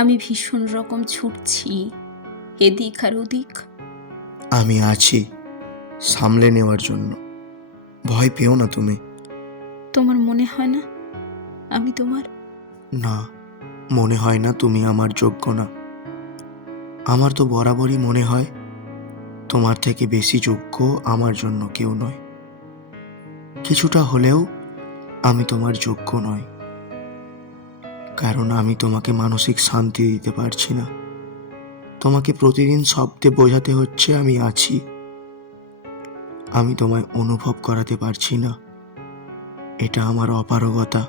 আমি ভীষণ রকম ছুটছি এদিক আর ওদিক। আমি আছি সামলে নেওয়ার জন্য। ভয় পেও না তুমি। তোমার মনে হয় না আমি তোমার? না, মনে হয় না তুমি আমার যোগ্য না। আমার তো বরাবরই মনে হয় তোমার থেকে বেশি যোগ্য আমার জন্য কেউ নয়। কিছুটা হলেও আমি তোমার যোগ্য নই, কারণ আমি তোমাকে মানসিক শান্তি দিতে পারছি না। তোমাকে প্রতিদিন শব্দে বোঝাতে হচ্ছে আমি আছি। আমি তোমায় অনুভব করাতে পারছি না, এটা আমার অপারগতা।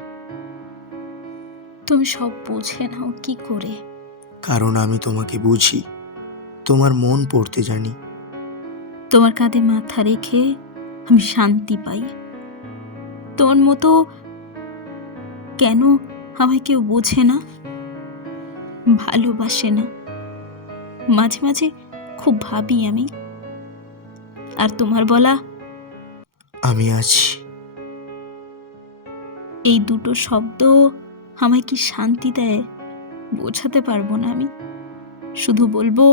তুমি সব বুঝে নাও কি করে? কারণ আমি তোমাকে বুঝি, তোমার মন পড়তে জানি। তোমার কাঁধে মাথা রেখে আমি শান্তি পাই। তোমার মতো কেন আমায় কেউ বোঝে না, ভালোবাসে না? মাঝে মাঝে খুব ভাবি আমি। আর তোমার বলা আমি আছি, এই দুটো শব্দ আমায় কি শান্তি দেয় বোঝাতে পারবো না আমি। শুধু বলবো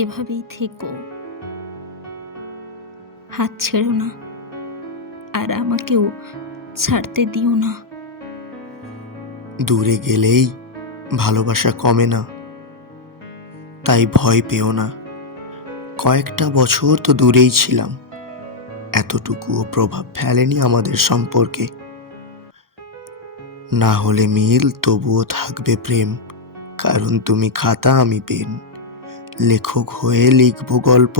এভাবেই থেকো, হাত ছেড়ো না, আর আমাকেও ছাড়তে দিও না। দূরে গেলেই ভালোবাসা কমে না, তাই ভয় পেও না। কয়েকটা বছর তো দূরেই ছিলাম, এতটুকুও প্রভাব ফেলেনি আমাদের সম্পর্কে। না হলে মিল তবুও থাকবে প্রেম, কারণ তুমি খাতা আমি পেন। লেখক হয়ে লিখবো গল্প,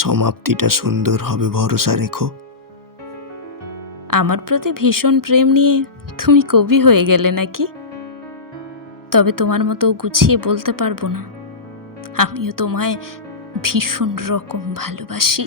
সমাপ্তিটা সুন্দর হবে ভরসা রেখো। আমার প্রতি ভীষণ প্রেম নিয়ে তুমি কবি হয়ে গেলে নাকি? তবে তোমার মতো গুছিয়ে বলতে পারবো না আমিও তোমায় ভীষণ রকম ভালোবাসি।